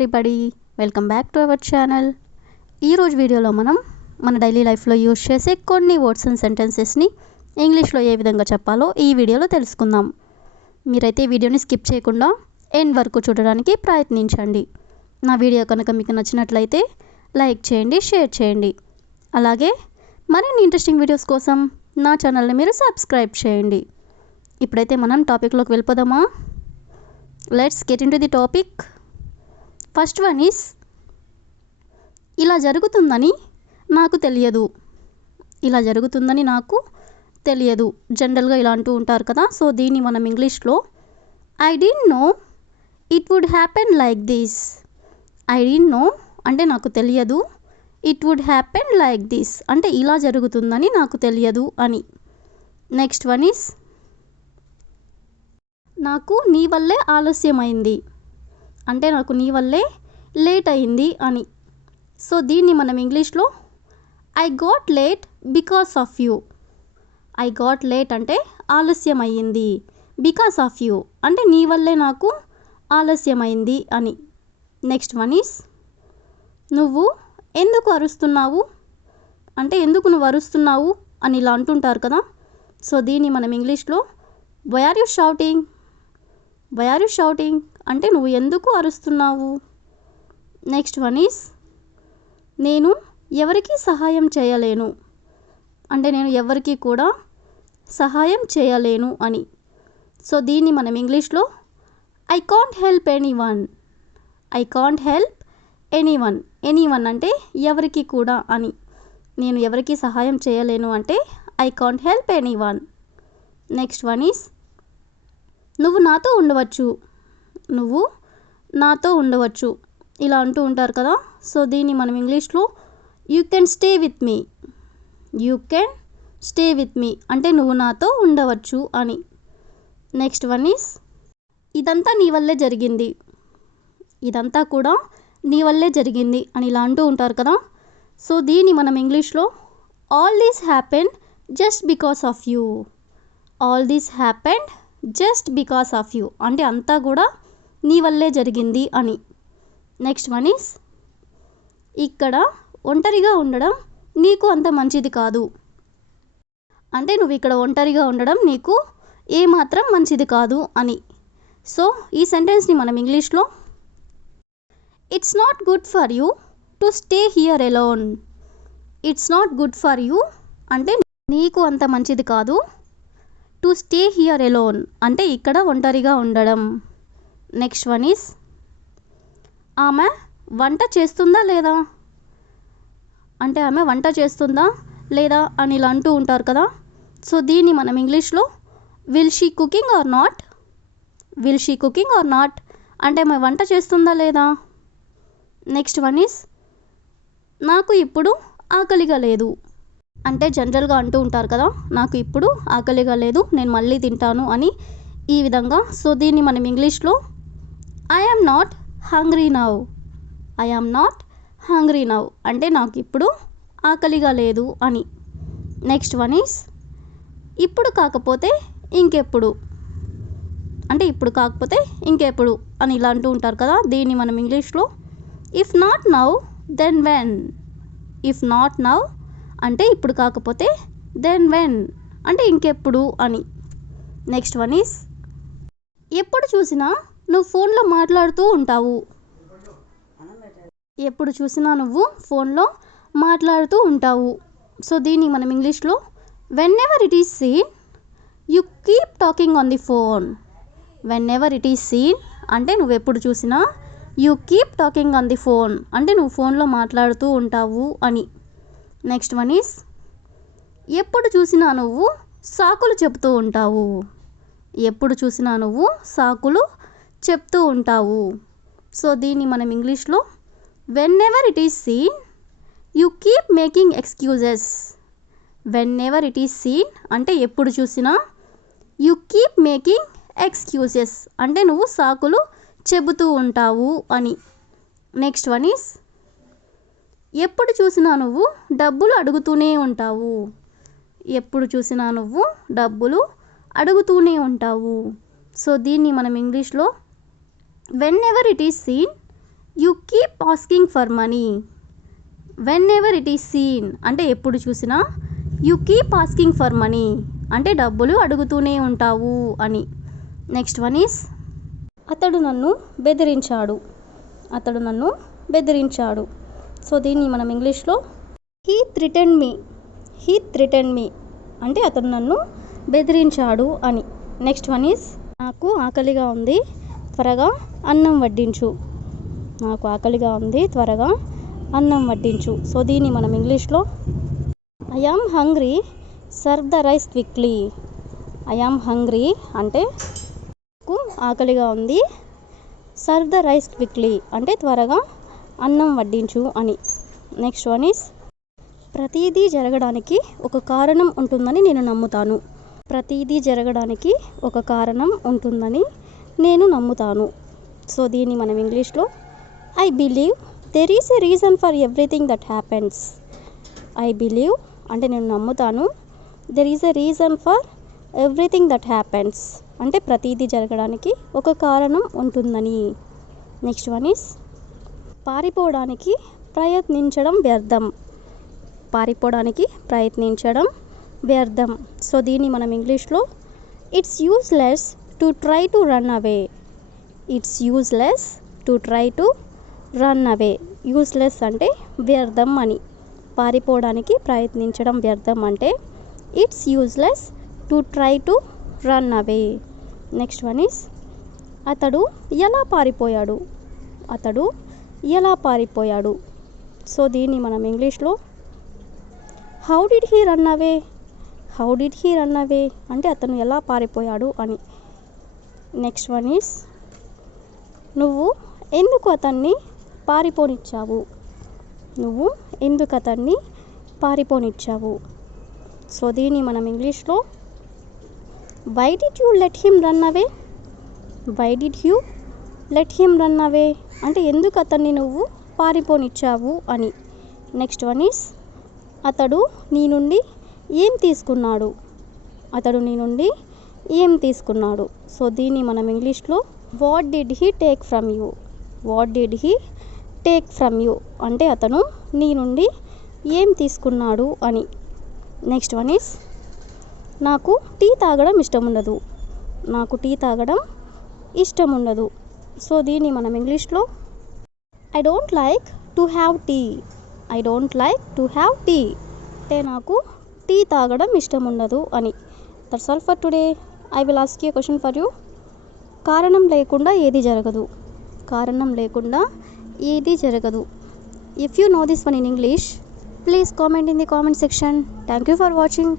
Everybody, welcome back to our channel. ఈరోజు వీడియోలో మనం మన డైలీ లైఫ్లో యూజ్ చేసే కొన్ని వర్డ్స్ అండ్ సెంటెన్సెస్ని ఇంగ్లీష్లో ఏ విధంగా చెప్పాలో ఈ వీడియోలో తెలుసుకుందాం. మీరైతే ఈ వీడియోని స్కిప్ చేయకుండా ఎండ్ వరకు చూడడానికి ప్రయత్నించండి. నా వీడియో కనుక మీకు నచ్చినట్లయితే లైక్ చేయండి, షేర్ చేయండి. అలాగే మరిన్ని ఇంట్రెస్టింగ్ వీడియోస్ కోసం నా ఛానల్ని మీరు సబ్స్క్రైబ్ చేయండి. ఇప్పుడైతే మనం టాపిక్లోకి వెళ్ళిపోదామా? Let's get in to the topic. First one is ఇలా జరుగుతుందని నాకు తెలియదు. ఇలా జరుగుతుందని నాకు తెలియదు. జనరల్గా ఇలా అంటూ ఉంటారు కదా. సో దీన్ని మనం ఇంగ్లీష్లో I didn't know it would happen like this. I didn't know అంటే నాకు తెలియదు. It would happen like this అంటే ఇలా జరుగుతుందని నాకు తెలియదు అని. నెక్స్ట్ వన్ ఈస్ నాకు నీ వల్లే ఆలస్యమైంది అంటే నాకు నీ వల్లే లేట్ అయింది అని. సో దీన్ని మనం ఇంగ్లీష్లో I got late because of you. I got late అంటే ఆలస్యం అయ్యింది. బికాస్ ఆఫ్ యూ అంటే నీ వల్లే నాకు ఆలస్యమైంది అని. నెక్స్ట్ వన్ ఈస్ నువ్వు ఎందుకు అరుస్తున్నావు అంటే ఎందుకు నువ్వు అరుస్తున్నావు అని ఇలా అంటుంటారు కదా. సో దీన్ని మనం ఇంగ్లీష్లో why are you shouting. Why are you shouting అంటే నువ్వు ఎందుకు అరుస్తున్నావు. నెక్స్ట్ వన్ ఈస్ నేను ఎవరికి సహాయం చేయలేను అంటే నేను ఎవరికి కూడా సహాయం చేయలేను అని. సో దీన్ని మనం ఇంగ్లీష్లో I can't help any one. I can't help any one. Any one అంటే ఎవరికి కూడా అని. నేను ఎవరికి సహాయం చేయలేను అంటే I can't help any one. Next one is నువ్వు నాతో ఉండవచ్చు. నువ్వు నాతో ఉండవచ్చు ఇలా అంటూ ఉంటారు కదా. సో దీన్ని మనం ఇంగ్లీష్లో you can stay with me. You can stay with me అంటే నువ్వు నాతో ఉండవచ్చు అని. నెక్స్ట్ వన్ ఈస్ ఇదంతా నీ వల్లే జరిగింది. ఇదంతా కూడా నీ వల్లే జరిగింది అని ఇలా అంటూ ఉంటారు కదా. సో దీన్ని మనం ఇంగ్లీష్లో all these happen just because of you. All these happened just because of you అంటే అంతా కూడా నీ వల్లే జరిగింది అని. నెక్స్ట్ వన్ ఈస్ ఇక్కడ ఒంటరిగా ఉండడం నీకు అంత మంచిది కాదు అంటే నువ్వు ఇక్కడ ఒంటరిగా ఉండడం నీకు ఏమాత్రం మంచిది కాదు అని. సో ఈ సెంటెన్స్ని మనం ఇంగ్లీష్లో it's not good for you to stay here alone. It's not good for you అంటే నీకు అంత మంచిది కాదు. టు స్టే హియర్ ఎలోన్ అంటే ఇక్కడ ఒంటరిగా ఉండడం. నెక్స్ట్ వన్ ఈస్ ఆమె వంట చేస్తుందా లేదా అంటే ఆమె వంట చేస్తుందా లేదా అని ఇలా అంటూ ఉంటారు కదా. సో దీన్ని మనం ఇంగ్లీష్లో will she cooking are not. Will she cooking are not అంటే ఆమె వంట చేస్తుందా లేదా. నెక్స్ట్ వన్ ఈస్ నాకు ఇప్పుడు ఆకలిగా లేదు అంటే జనరల్గా అంటూ ఉంటారు కదా నాకు ఇప్పుడు ఆకలిగా లేదు నేను మళ్ళీ తింటాను అని ఈ విధంగా. సో దీన్ని మనం ఇంగ్లీష్లో I am not hungry now. I am not hungry now అంటే నాకు ఇప్పుడు ఆకలిగా లేదు అని. నెక్స్ట్ వన్ ఈస్ ఇప్పుడు కాకపోతే ఇంకెప్పుడు అంటే ఇప్పుడు కాకపోతే ఇంకెప్పుడు అని ఇలా అంటూ ఉంటారు కదా. దీన్ని మనం ఇంగ్లీష్లో if not now then when. If not now అంటే ఇప్పుడు కాకపోతే దెన్ వెన్ అంటే ఇంకెప్పుడు అని. నెక్స్ట్ వన్ ఈస్ ఎప్పుడు చూసినా నువ్వు ఫోన్లో మాట్లాడుతూ ఉంటావు. ఎప్పుడు చూసినా నువ్వు ఫోన్లో మాట్లాడుతూ ఉంటావు. సో దీన్ని మనం ఇంగ్లీష్లో when ever it is seen you keep talking on the phone. When ever it is seen అంటే నువ్వు ఎప్పుడు చూసినా you keep talking on the phone అంటే నువ్వు ఫోన్లో మాట్లాడుతూ ఉంటావు అని. నెక్స్ట్ వన్ ఈస్ ఎప్పుడు చూసినా నువ్వు సాకులు చెప్తూ ఉంటావు. ఎప్పుడు చూసినా నువ్వు సాకులు చెప్తూ ఉంటావు. సో దీన్ని మనం ఇంగ్లీష్లో when ever it is seen you keep making excuses. When ever it is seen అంటే ఎప్పుడు చూసినా యూ కీప్ మేకింగ్ ఎక్స్క్యూజెస్ అంటే నువ్వు సాకులు చెబుతూ ఉంటావు అని. నెక్స్ట్ వన్ ఈస్ ఎప్పుడు చూసినా నువ్వు డబ్బులు అడుగుతూనే ఉంటావు. ఎప్పుడు చూసినా నువ్వు డబ్బులు అడుగుతూనే ఉంటావు. సో దీన్ని మనం ఇంగ్లీష్లో when ever it is seen you keep asking for money. When ever it is seen అంటే ఎప్పుడు చూసినా you keep asking for money అంటే డబ్బులు అడుగుతూనే ఉంటావు అని. నెక్స్ట్ వన్ ఈస్ అతడు నన్ను బెదిరించాడు. అతడు నన్ను బెదిరించాడు. సో దీన్ని మనం ఇంగ్లీష్లో he threatened me. He threatened మీ అంటే అతడు నన్ను బెదిరించాడు అని. నెక్స్ట్ వన్ ఈస్ నాకు ఆకలిగా ఉంది, త్వరగా అన్నం వడ్డించు. నాకు ఆకలిగా ఉంది, త్వరగా అన్నం వడ్డించు. సో దీన్ని మనం ఇంగ్లీష్లో I am hungry, serve the rice quickly. I am hungry అంటే నాకు ఆకలిగా ఉంది, సర్వ్ ద రైస్ క్విక్లీ అంటే త్వరగా అన్నం వడ్డించు అని. నెక్స్ట్ వన్ ఈస్ ప్రతిదీ జరగడానికి ఒక కారణం ఉంటుందని నేను నమ్ముతాను. ప్రతిదీ జరగడానికి ఒక కారణం ఉంటుందని నేను నమ్ముతాను. సో దీన్ని మనం ఇంగ్లీష్లో I believe there is a reason for everything that happens. I believe అంటే నేను నమ్ముతాను, there is a reason for everything that happens అంటే ప్రతిదీ జరగడానికి ఒక కారణం ఉంటుందని. నెక్స్ట్ వన్ ఈస్ పారిపోవడానికి ప్రయత్నించడం వ్యర్థం. పారిపోవడానికి ప్రయత్నించడం వ్యర్థం. సో దీన్ని మనం ఇంగ్లీష్లో it's useless to try to run away. It's useless to try to run away. Useless అంటే వ్యర్థం అని. పారిపోవడానికి ప్రయత్నించడం వ్యర్థం అంటే it's useless to try to run away. Next one is అతడు ఎలా పారిపోయాడు. అతడు ఎలా పారిపోయాడు. సో దీన్ని మనం ఇంగ్లీష్లో how did he run away. How did he run away అంటే అతను ఎలా పారిపోయాడు అని. నెక్స్ట్ వన్ ఈస్ నువ్వు ఎందుకు అతన్ని పారిపోనిచ్చావు. నువ్వు ఎందుకు అతన్ని పారిపోనిచ్చావు. సో దీన్ని మనం ఇంగ్లీష్లో why did you let him run away. Why did you let him run away అంటే ఎందుకు అతన్ని నువ్వు పారిపోనిచ్చావు అని. నెక్స్ట్ వన్ ఈస్ అతడు నీ నుండి ఏం తీసుకున్నాడు. అతడు నీ నుండి ఏం తీసుకున్నాడు. సో దీన్ని మనం ఇంగ్లీష్లో what did he take from you. What did he take from you అంటే అతను నీ నుండి ఏం తీసుకున్నాడు అని. నెక్స్ట్ వన్ ఈస్ నాకు టీ తాగడం ఇష్టం ఉండదు. నాకు టీ తాగడం ఇష్టం ఉండదు. సో దీన్ని మనం ఇంగ్లీష్లో I don't like to have tea. I don't like to have tea అంటే నాకు టీ తాగడం ఇష్టం ఉండదు అని. That's all for today. I will ask you question for you. కారణం లేకుండా ఏది జరగదు. కారణం లేకుండా ఏది జరగదు. If you know this one in English, please comment in the comment section. Thank you for watching.